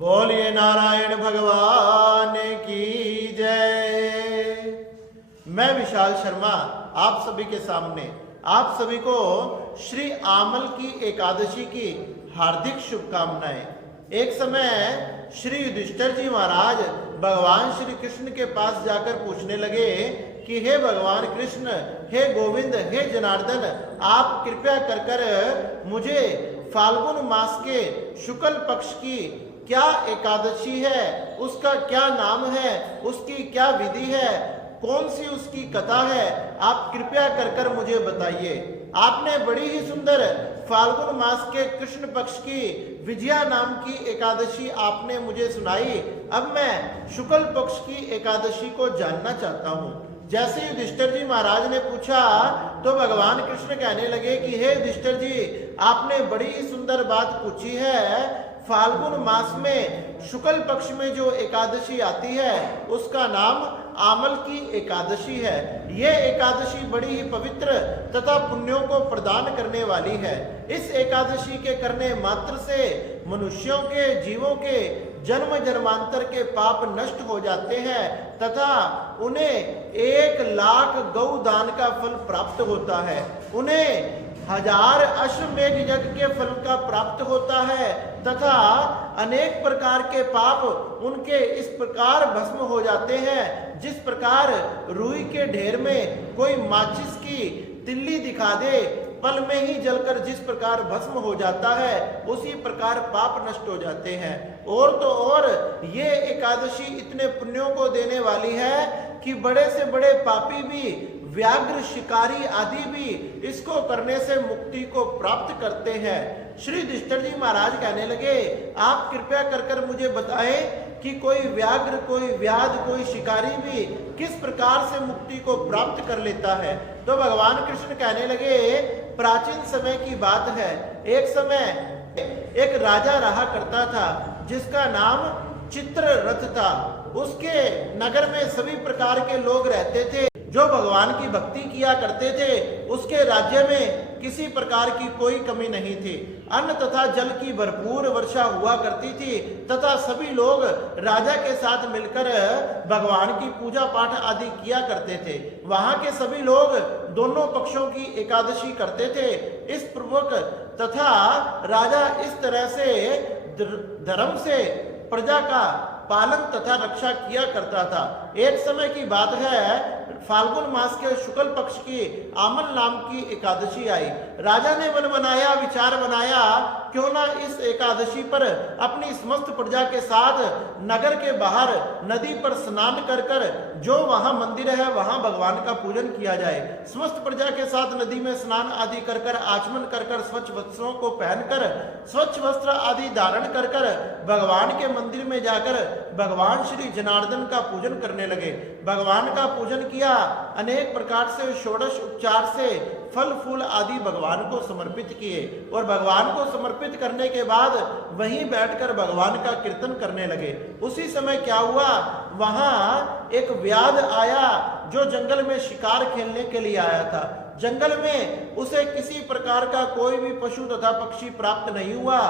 बोलिए नारायण भगवान की जय। मैं विशाल शर्मा आप सभी के सामने आप सभी को श्री आमल की एकादशी की हार्दिक शुभकामनाएं। एक समय श्री युधिष्ठिर जी महाराज भगवान श्री कृष्ण के पास जाकर पूछने लगे कि हे भगवान कृष्ण, हे गोविंद, हे जनार्दन, आप कृपया कर मुझे फाल्गुन मास के शुक्ल पक्ष की क्या एकादशी है, उसका क्या नाम है, उसकी क्या विधि है, कौन सी उसकी कथा है, आप कृपया कर मुझे बताइए। आपने बड़ी ही सुंदर फाल्गुन मास के कृष्ण पक्ष की विजया नाम की एकादशी आपने मुझे सुनाई। अब मैं शुक्ल पक्ष की एकादशी को जानना चाहता हूँ। जैसे युधिष्ठिर जी महाराज ने पूछा तो भगवान कृष्ण कहने लगे कि हे युधिष्ठिर जी, आपने बड़ी ही सुंदर बात पूछी है। फाल्गुन मास में शुक्ल पक्ष में जो एकादशी आती है उसका नाम आमल की एकादशी है। ये एकादशी बड़ी ही पवित्र तथा पुण्यों को प्रदान करने वाली है। इस एकादशी के करने मात्र से मनुष्यों के, जीवों के जन्म जन्मांतर के पाप नष्ट हो जाते हैं तथा उन्हें 1,00,000 गौ दान का फल प्राप्त होता है। उन्हें 1000 अश्वमेध यज्ञ के फल का प्राप्त होता है तथा अनेक प्रकार के पाप उनके इस प्रकार भस्म हो जाते हैं जिस प्रकार रुई के ढेर में कोई माचिस की तिल्ली दिखा दे, पल में ही जलकर जिस प्रकार भस्म हो जाता है उसी प्रकार पाप नष्ट हो जाते हैं। और तो और ये एकादशी इतने पुण्यों को देने वाली है कि बड़े से बड़े पापी भी, व्याघ्र, शिकारी आदि भी इसको करने से मुक्ति को प्राप्त करते हैं। श्री युधिष्ठिर जी महाराज कहने लगे, आप कृपया कर मुझे बताएं कि कोई व्याघ्र, कोई व्याध, कोई शिकारी भी किस प्रकार से मुक्ति को प्राप्त कर लेता है। तो भगवान कृष्ण कहने लगे, प्राचीन समय की बात है। एक समय एक राजा रहा करता था जिसका नाम चित्ररथ था। उसके नगर में सभी प्रकार के लोग रहते थे जो भगवान की भक्ति किया करते थे। उसके राज्य में किसी प्रकार की कोई कमी नहीं थी। अन्न तथा जल की भरपूर वर्षा हुआ करती थी तथा सभी लोग राजा के साथ मिलकर भगवान की पूजा पाठ आदि किया करते थे। वहां के सभी लोग दोनों पक्षों की एकादशी करते थे। इस पूर्वक तथा राजा इस तरह से धर्म से प्रजा का पालन तथा रक्षा किया करता था। एक समय की बात है, फाल्गुन मास के शुक्ल पक्ष की आमल नाम की एकादशी आई। राजा ने मन बनाया, विचार बनाया, क्यों ना इस एकादशी पर अपनी समस्त प्रजा के साथ नगर के बाहर नदी पर स्नान कर जो वहां मंदिर है वहां भगवान का पूजन किया जाए। समस्त प्रजा के साथ नदी में स्नान आदि कर आचमन कर स्वच्छ वस्त्रों को पहनकर, स्वच्छ वस्त्र आदि धारण कर भगवान के मंदिर में जाकर भगवान श्री जनार्दन का पूजन करने लगे। भगवान का पूजन किया, अनेक प्रकार से षोडश उपचार से फल फूल आदि भगवान को समर्पित किए और भगवान को समर्पित करने के बाद वहीं बैठकर भगवान का कीर्तन करने लगे। उसी समय क्या हुआ, वहां एक व्याध आया जो जंगल में शिकार खेलने के लिए आया था। जंगल में उसे किसी प्रकार का कोई भी पशु तथा पक्षी प्राप्त नहीं हुआ।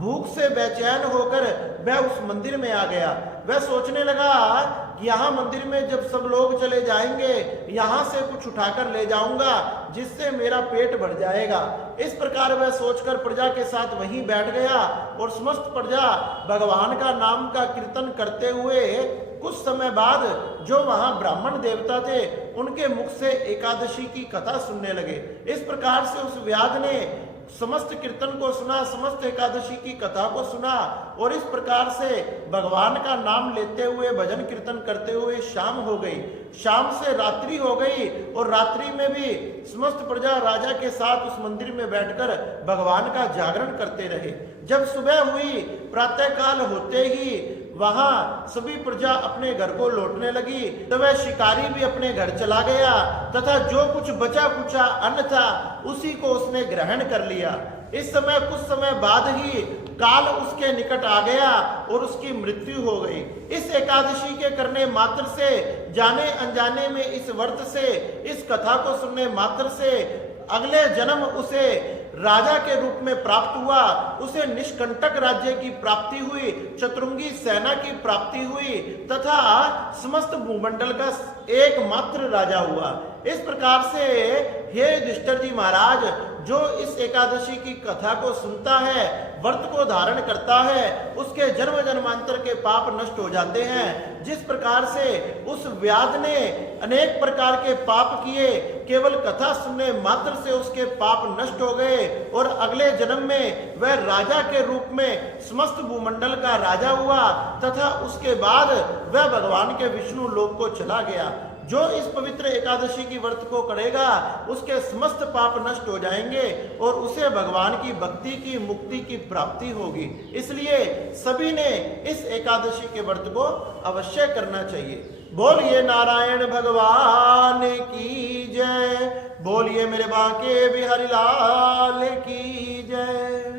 भूख से बेचैन होकर वह उस मंदिर में आ गया। वह सोचने लगा कि यहाँ मंदिर में जब सब लोग चले जाएंगे, यहाँ से कुछ उठाकर ले जाऊंगा जिससे मेरा पेट भर जाएगा। इस प्रकार वह सोचकर प्रजा के साथ वहीं बैठ गया और समस्त प्रजा भगवान का नाम का कीर्तन करते हुए कुछ समय बाद जो वहां ब्राह्मण देवता थे उनके मुख से एकादशी की कथा सुनने लगे। इस प्रकार से उस व्याध ने समस्त कीर्तन को सुना, समस्त एकादशी की कथा को सुना और इस प्रकार से भगवान का नाम लेते हुए भजन कीर्तन करते हुए शाम हो गई। शाम से रात्रि हो गई और रात्रि में भी समस्त प्रजा राजा के साथ उस मंदिर में बैठकर भगवान का जागरण करते रहे। जब सुबह हुई, प्रातः काल होते ही वहां सभी प्रजा अपने घर को लौटने लगी तो वह शिकारी भी अपने घर चला गया तथा जो कुछ बचा कुचा अन्न था उसी को उसने ग्रहण कर लिया। इस समय कुछ समय बाद ही काल उसके निकट आ गया और उसकी मृत्यु हो गई। इस एकादशी के करने मात्र से, जाने अनजाने में इस व्रत से, इस कथा को सुनने मात्र से अगले जन्म उसे राजा के रूप में प्राप्त हुआ, उसे निष्कंटक राज्य की प्राप्ति हुई, चतुरंगी सेना की प्राप्ति हुई तथा समस्त भूमंडल का एकमात्र राजा हुआ। इस प्रकार से हे युधिष्ठिर जी महाराज, जो इस एकादशी की कथा को सुनता है, व्रत को धारण करता है, उसके जन्म जन्मांतर के पाप नष्ट हो जाते हैं। जिस प्रकार से उस व्याध ने अनेक प्रकार के पाप किए, केवल कथा सुनने मात्र से उसके पाप नष्ट हो गए और अगले जन्म में वह राजा के रूप में समस्त भूमंडल का राजा हुआ तथा उसके बाद वह भगवान के विष्णु लोक को चला गया। जो इस पवित्र एकादशी की व्रत को करेगा, उसके समस्त पाप नष्ट हो जाएंगे और उसे भगवान की भक्ति की, मुक्ति की प्राप्ति होगी। इसलिए सभी ने इस एकादशी के व्रत को अवश्य करना चाहिए। बोलिए नारायण भगवान की जय, बोलिए मेरे बांके बिहारी लाल की जय।